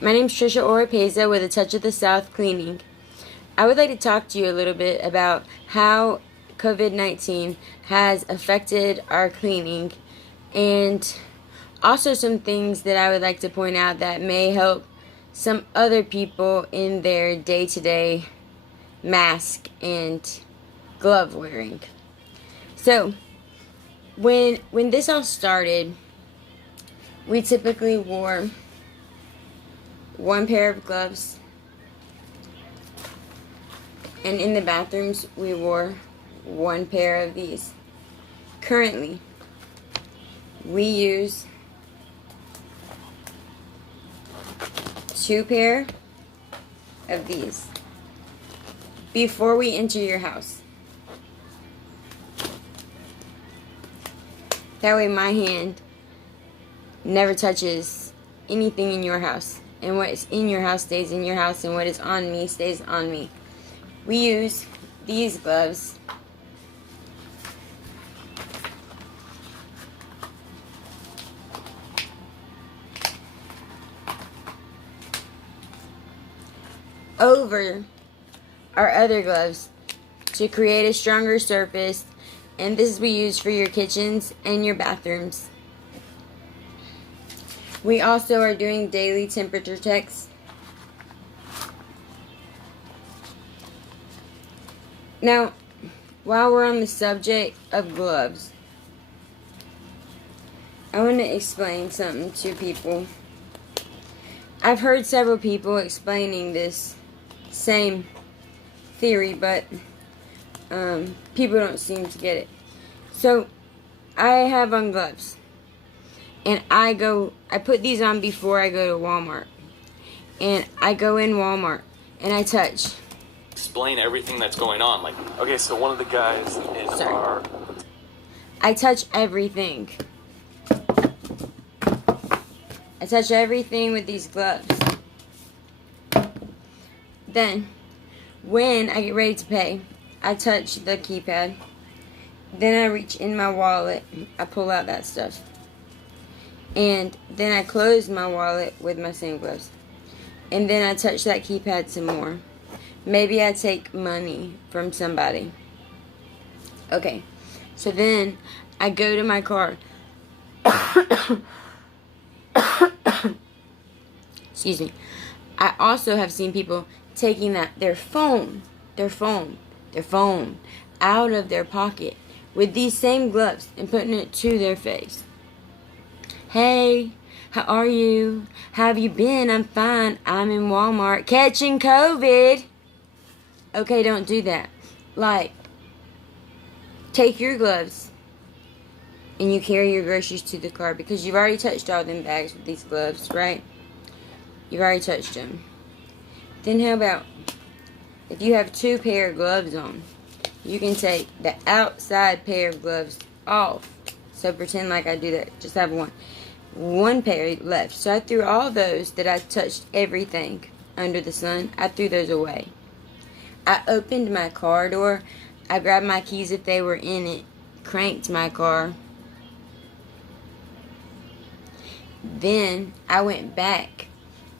My name is Trisha Oropeza with A Touch of the South Cleaning. I would like to talk to you a little bit about how COVID-19 has affected our cleaning and also some things that I would like to point out that may help some other people in their day-to-day mask and glove wearing. So, when this all started, we typically wore one pair of gloves, and in the bathrooms we wore one pair of these. Currently, we use two pair of these before we enter your house. That way my hand never touches anything in your house. And what is in your house stays in your house, and what is on me stays on me. We use these gloves over our other gloves to create a stronger surface, and this is what we use for your kitchens and your bathrooms. We also are doing daily temperature checks. Now, while we're on the subject of gloves, I want to explain something to people. I've heard several people explaining this same theory, but people don't seem to get it. So, I have on gloves. And I put these on before I go to Walmart. And I go in Walmart and I touch. Explain everything that's going on. Like, okay, so one of the guys in our... I touch everything. I touch everything with these gloves. Then, when I get ready to pay, I touch the keypad. Then I reach in my wallet. I pull out that stuff. And then I close my wallet with my same gloves. And then I touch that keypad some more. Maybe I take money from somebody. Okay. So then I go to my car. Excuse me. I also have seen people taking their phone out of their pocket with these same gloves and putting it to their face. Hey, how are you? How have you been? I'm fine. I'm in Walmart catching COVID. Okay, don't do that. Like, take your gloves and you carry your groceries to the car because you've already touched all them bags with these gloves, right? You've already touched them. Then how about if you have two pair of gloves on, you can take the outside pair of gloves off. So pretend like I do that. Just have one pair left. So I threw all those that I touched everything under the sun. I threw those away. I opened my car door. I grabbed my keys if they were in it. Cranked my car. Then I went back.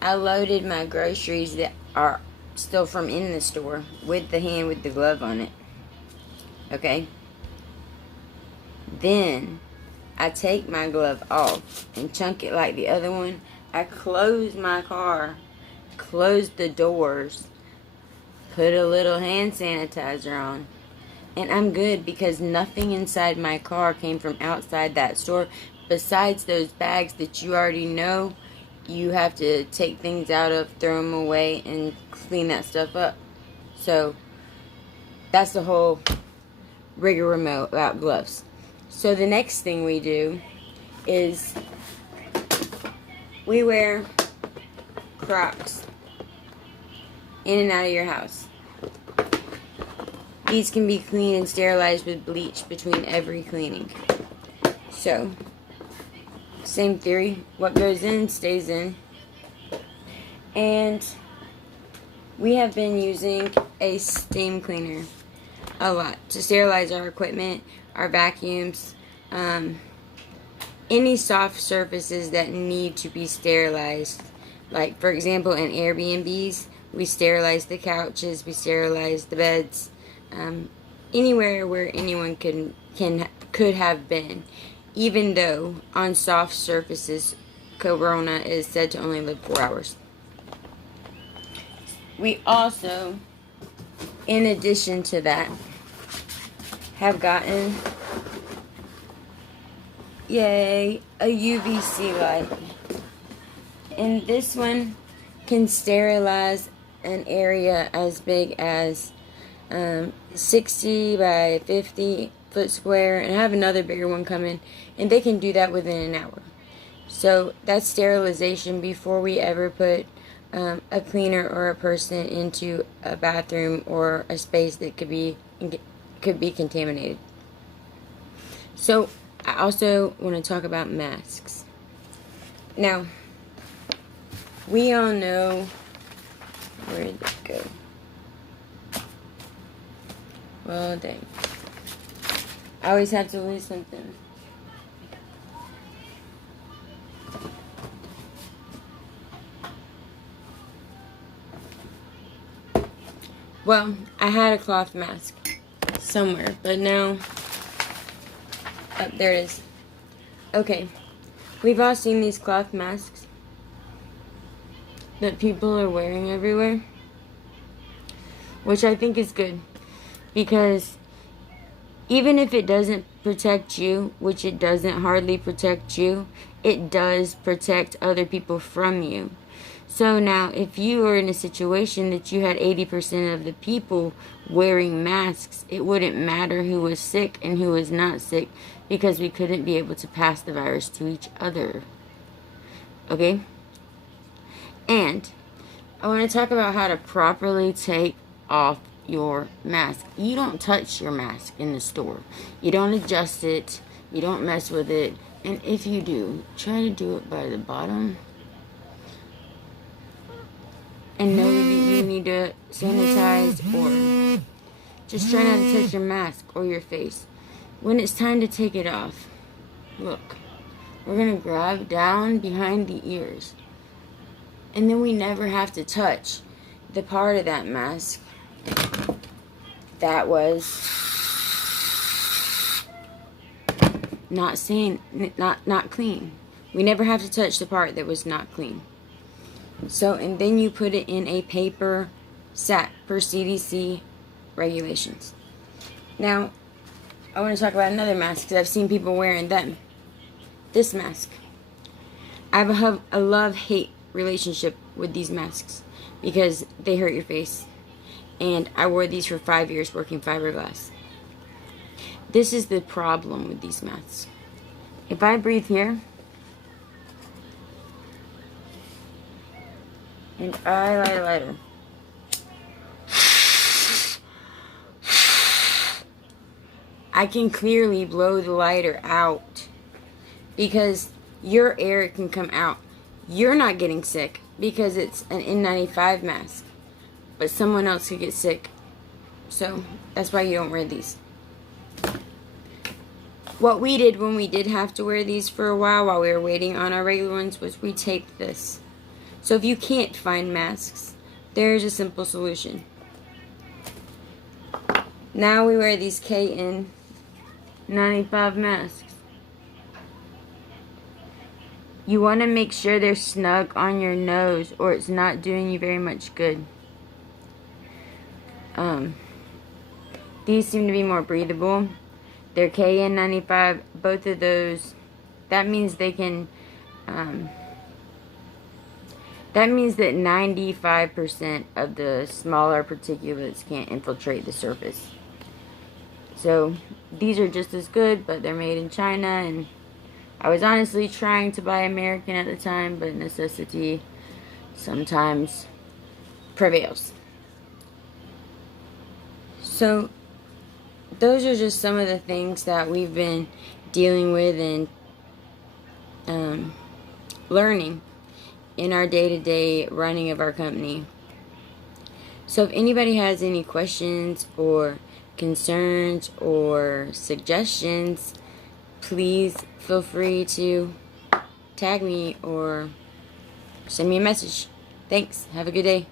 I loaded my groceries that are still from in the store with the hand with the glove on it. Okay? Then I take my glove off and chunk it like the other one. I close my car, close the doors, put a little hand sanitizer on, and I'm good because nothing inside my car came from outside that store besides those bags that you already know you have to take things out of, throw them away, and clean that stuff up. So that's the whole rigmarole about gloves. So the next thing we do is we wear Crocs in and out of your house. These can be cleaned and sterilized with bleach between every cleaning. So, same theory. What goes in stays in. And we have been using a steam cleaner a lot to sterilize our equipment, our vacuums, any soft surfaces that need to be sterilized. Like, for example, in Airbnbs, we sterilize the couches, we sterilize the beds, anywhere where anyone could have been, even though on soft surfaces, corona is said to only live 4 hours. We also, in addition to that, have gotten, yay, a UVC light. And this one can sterilize an area as big as 60 by 50 foot square, and I have another bigger one coming, and they can do that within an hour. So that's sterilization before we ever put a cleaner or a person into a bathroom or a space that could be contaminated. So I also want to talk about masks. Now, we all know, where did it go? Well, dang. I always have to lose something. Well, I had a cloth mask somewhere, but now, oh, there it is. Okay, we've all seen these cloth masks that people are wearing everywhere, which I think is good, because even if it doesn't protect you, which it doesn't hardly protect you, it does protect other people from you. So now, if you were in a situation that you had 80% of the people wearing masks, it wouldn't matter who was sick and who was not sick, because we couldn't be able to pass the virus to each other. Okay? And I want to talk about how to properly take off your mask. You don't touch your mask in the store. You don't adjust it. You don't mess with it. And if you do, try to do it by the bottom. And know that you need to sanitize, or just try not to touch your mask or your face. When it's time to take it off, look, we're going to grab down behind the ears. And then we never have to touch the part of that mask that was not clean. We never have to touch the part that was not clean. So, and then you put it in a paper sack per CDC regulations. Now, I want to talk about another mask, because I've seen people wearing them. This mask. I have a love-hate relationship with these masks, because they hurt your face. And I wore these for 5 years working fiberglass. This is the problem with these masks. If I breathe here, and I light a lighter, I can clearly blow the lighter out, because your air can come out. You're not getting sick because it's an N95 mask, but someone else could get sick. So that's why you don't wear these. What we did when we did have to wear these for a while we were waiting on our regular ones, was we taped this. So if you can't find masks, there's a simple solution. Now we wear these KN95 masks. You want to make sure they're snug on your nose, or it's not doing you very much good. These seem to be more breathable. They're KN95, both of those. That means they can, that means that 95% of the smaller particulates can't infiltrate the surface. So these are just as good, but they're made in China, and I was honestly trying to buy American at the time, but necessity sometimes prevails. So those are just some of the things that we've been dealing with and learning in our day-to-day running of our company. So if anybody has any questions or concerns or suggestions, please feel free to tag me or send me a message. Thanks. Have a good day.